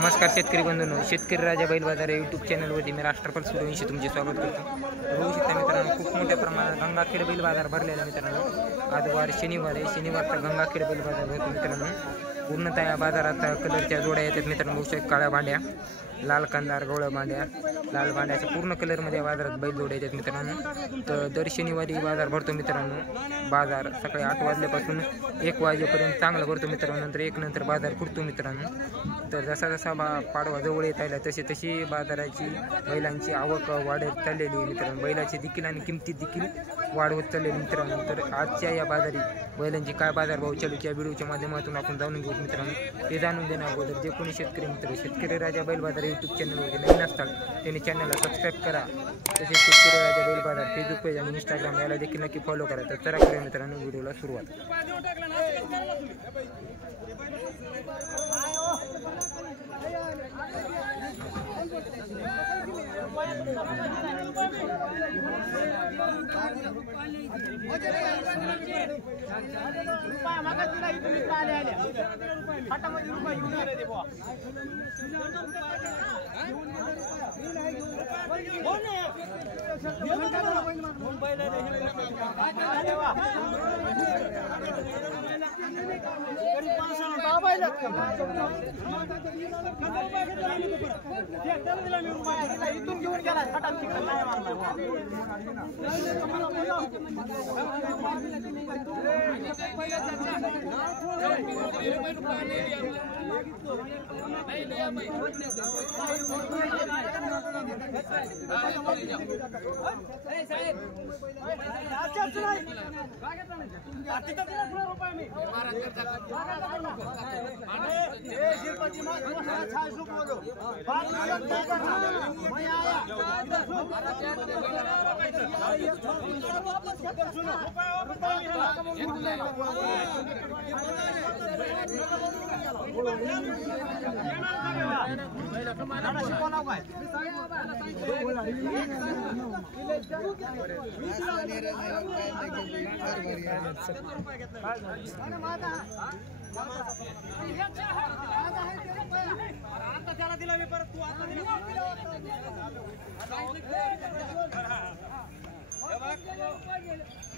नमस्कार शेतकरी बंधूंनो, शेतकरी राजा बैल बाजार यूट्यूब चॅनलवरती मी राष्ट्रपाल सूर्यवंशी तुमचे स्वागत करतो। बघू शकता मित्रांनो, खूप मोठ्या प्रमाणात गंगाखेड बैल बाजार भरलेला मित्रांनो। आज वार शनिवार आहे, शनिवारचा गंगाखेड बैल बाजार भरतो मित्रांनो। पूर्णतः या बाजारात कलरच्या जोड्या येतात मित्रांनो। बघू शकता काळ्या भांड्या, लाल कंदार, गवळ्या भांड्या, लाल भांड्याच्या पूर्ण कलरमध्ये बाजारात बैल जोड्या येतात मित्रांनो। तर दर शनिवारी बाजार भरतो मित्रांनो। बाजार सकाळी 8 वाजल्यापासून 1 वाजेपर्यंत चांगला भरतो मित्रांनो। नंतर 1 नंतर बाजार फुटतो मित्रांनो। तर जसा जसा पाडवा जवळ येत आहे तशी तशी बाजाराची बैलांची आवक वाढत चाललेली आहे मित्रांनो। बैलाची देखील आणि किमतीत देखील वाढ होत चाललेली मित्रांनो। तर आजच्या या बाजारी बैलांची काय बाजारभाव चालूच्या व्हिडिओच्या माध्यमातून आपण जाणून घेऊ मित्रांनो। हे जाणून देण्या अगोदर जे कोणी शेतकरी मित्र शेतकरी राजा बैल बाजार यूट्यूब चॅनलवरती नवीन असतात त्यांनी चॅनलला सबस्क्राईब करा। तसेच शेतकरी राजा बैल बाजार फेसबुक पेज आणि इंस्टाग्राम याला देखील नक्की फॉलो करा। तर चला करूया मित्रांनो व्हिडिओला सुरुवात।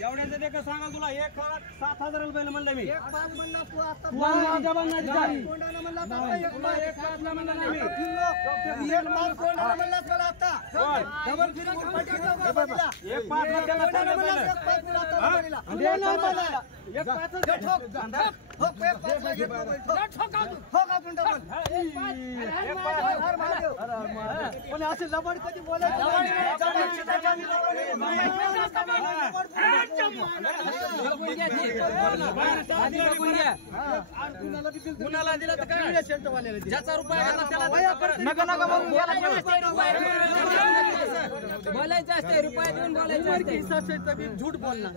एवढ्याचं ते का सांगा तुला 1,07,000 रुपये म्हणलं मी 1,5 म्हणला तू आता असे जबड कधी बोलायचं कुणाला दिला तर काय ज्याचा रुपया बोलायचं असते रुपया देऊन बोलायचं झूठ बोलणार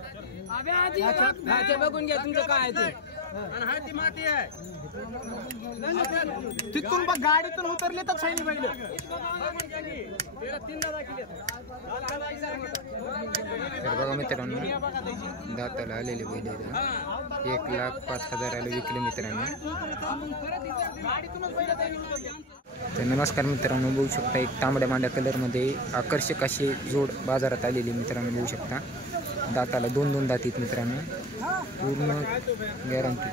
बघून घ्या तुमचं काय ते हा ती माती आहे तिथून बघ गाडीतून उतरले तर सैनी बैल बघा मित्रांनो दाताला आलेले बैल 1,05,000 विकले मित्रांनो। तर नमस्कार मित्रांनो, बघू शकता एक तांबड्या मांड्या कलरमध्ये आकर्षक अशी जोड बाजारात आलेली मित्रांनो। बघू शकता दाताला 2-2 दात आहेत मित्रांनो, पूर्ण गॅरंटी।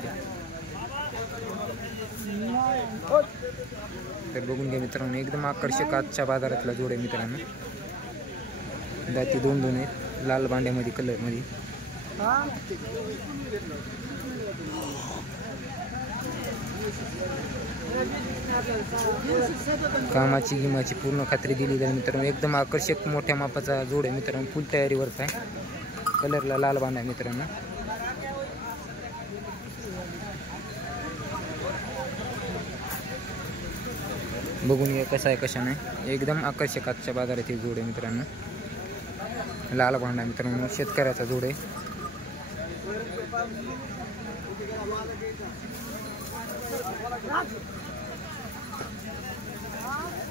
तर बघून घ्या मित्रांनो, एकदम आकर्षक आजच्या बाजारातला जोड आहे मित्रांनो। दाती 2-2 आहेत, लाल भांड्यामध्ये कलरमध्ये। कामाची गिमाची पूर्ण खात्री दिली आहे मित्रांनो। एकदम आकर्षक मोठ्या मापाचा जोड आहे मित्रांनो, फुल तयारीवरचा आहे। कलरला लाल भांडा आहे मित्रांनो। बघून घ्या कसा आहे कशा नाही, एकदम आकर्षक आजच्या बाजारातील जोड आहे मित्रांनो। लाल भांडा मित्रांनो, शेतकऱ्याचा जोड आहे।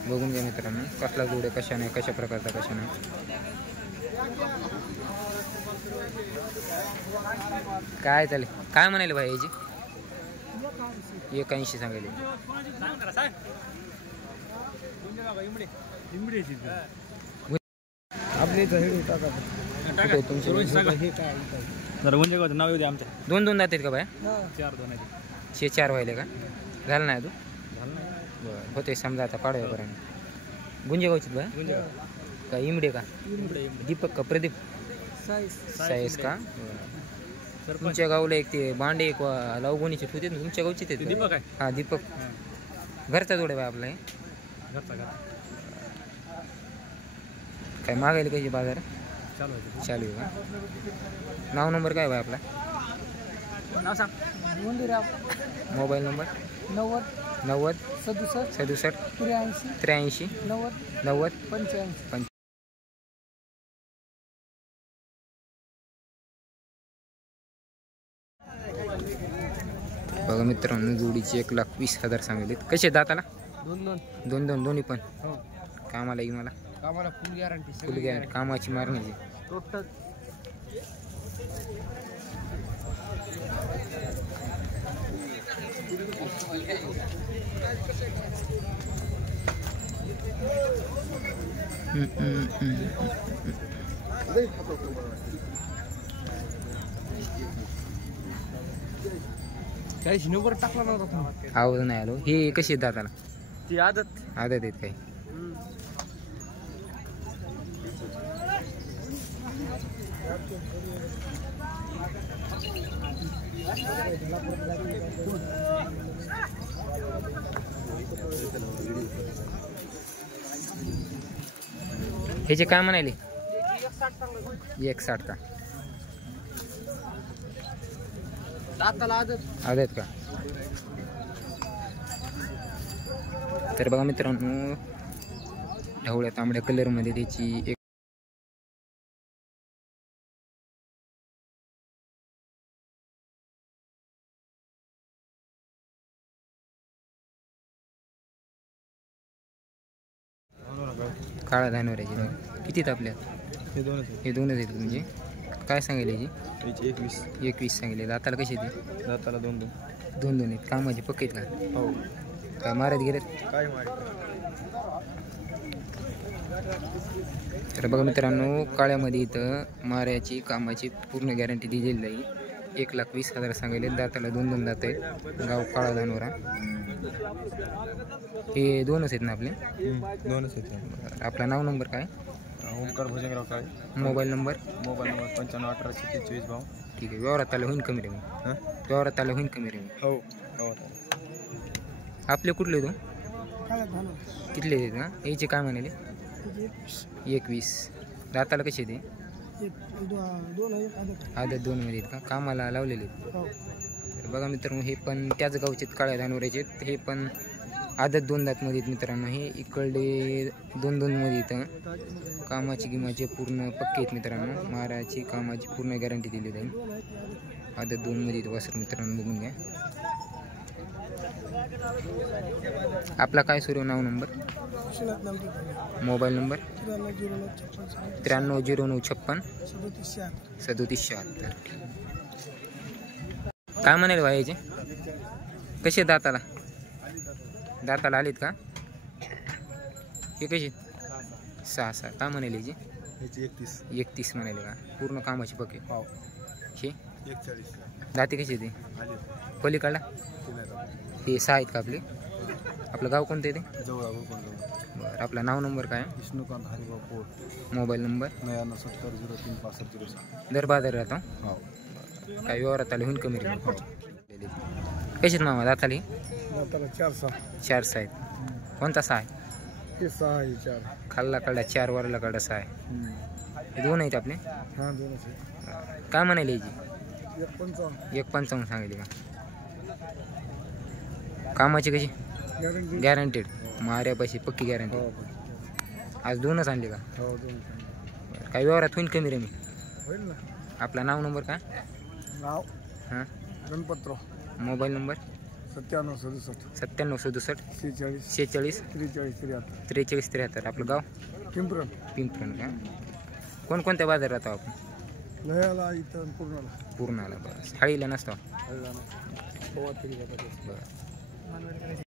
बघून घ्या मित्रांनो कसला जोड आहे, कशा नाही, कशा प्रकारचा कशा नाही। काय चालेल, काय म्हणाले भाई याची? 81 सांगायले। आपली नाव येऊ दे आमच्या. दोन दोन जातात का बाया? 4-2 आहेत. 4 व्हायले का? झालं नाही तू? बरं होते समजा आता पाडव्यापर्यंत. गुंजेगावची बाया का इमडे का? दीपक का प्रदीप? साईस का? तुमच्या गावला एक ते बांडे एक लावगोणीचे होते ना तुमच्या गावचे ते? दीपक आहे. हां दीपक. घरचा जोडे बाय आपला हे? घरचा. काय मागायला कशी बाजार? चालू आहे. चालू आहे का? नाव नंबर काय बाय आपला? नाव सांग. Mobile number? 90 67 83 90 85. बघा मित्रांनो जोडीची 1,20,000 सांगितलीत. कसे दाताला? 2 दोन्ही पण. कामाला मला फुल गॅरंटी. फुल गॅरंटी कामाची मारण्याची. टोटल काही शिनोवर टाकला नव्हता. आवाज नाही आलो. हे कशी दाताला? ती आदत आहेत काही? ह्याचे काय म्हणाले? 160 का? आदत का? तर बघा मित्रांनो ढवळ्या तांबड्या कलर मध्ये त्याची एक काळा धानवऱ्याची. किती आपल्या? हे दोनच हे दोनच आहेत. म्हणजे काय सांगेल याची? 21 सांगेल. दाताला कशी येते? दाताला 2 दोन आहेत. कामाचे पक्के आहेत का? हो. काय मारत गेलेत? काय मार. तर बघा मित्रांनो काळ्यामध्ये इथं माऱ्याची कामाची पूर्ण गॅरंटी दिलेली आहे. 1,20,000 सांगेल. दाताला 2 दात आहेत. गाव काळा धानोरा. हे दोनच आहेत ना आपले? दोनच आहेत. आपला नाव नंबर काय? ओमकार भुजंगराव काळे. Mobile number? 95 18 23 भाऊ. ठीक आहे. व्यवहारात आलं होईन कमी रे? व्यवहारात आलं होईन कमी रे? हो. आपले कुठले तो? कितले आहेत का? याचे काय म्हणाले? 21. दाताला कसे ते? आदत 2 मध्ये आहेत का? कामाला लावलेले आहेत. बघा मित्रांनो हे पण त्याच गावचे काळ्या धानोऱ्याचे आहेत. हे पण आदत 2 दातमध्ये आहेत मित्रांनो. हे इकडे 2 मध्ये इथं कामाची गिमाचे पूर्ण पक्के आहेत मित्रांनो. माराची कामाची पूर्ण गॅरंटी दिली जाईल. आदत 2 मध्ये वासर मित्रांनो बघून घ्या. आपला काय सुरू नाव नंबर? Mobile number? 930956 3776. काय म्हणाले भाई याचे? कसे दाताला? दाताला आलेत का? हे कसे? 6 काय म्हणाले याची? 31 म्हणाले का? पूर्ण कामाची पक्के. हे 41 दाते कसे ते? पलीकडला हे 6 आहेत का आपले? आपलं गाव कोणतं आहे ते? बरं. आपलं नाव नंबर काय? विष्णुकांत हरिभाऊ पोट. Mobile number? 9970 दर बाजार राहतो. हो. काय व्यवहारात आले होईन कमी रे? कशात मामा दाताली? दाताला 4 आहेत. कोणता 6 आहे? हे 6 आहे. 4 खाल्ला कडा 4 वरला कडा 6 आहे. हे 2 आहेत आपले? हां 2च आहे. काय म्हणाले याची? 155 सांगितले का? कामाची कशी? गॅरंटेड. माऱ्यापाशी पक्की गॅरंटी. आज 2च आणले का? हो 2. काय व्यवहारात होईल कमी रे? मी होईल ना. आपला नाव नंबर काय? नाव हां. गणपतराव. Mobile number? 9767 46 43 73. आपलं गाव? पिंपरण का? कोणकोणत्या बाजारात राहतो आपण? लह्याला इथं पूर्णाला. बस. हळीला नसतो? बरं.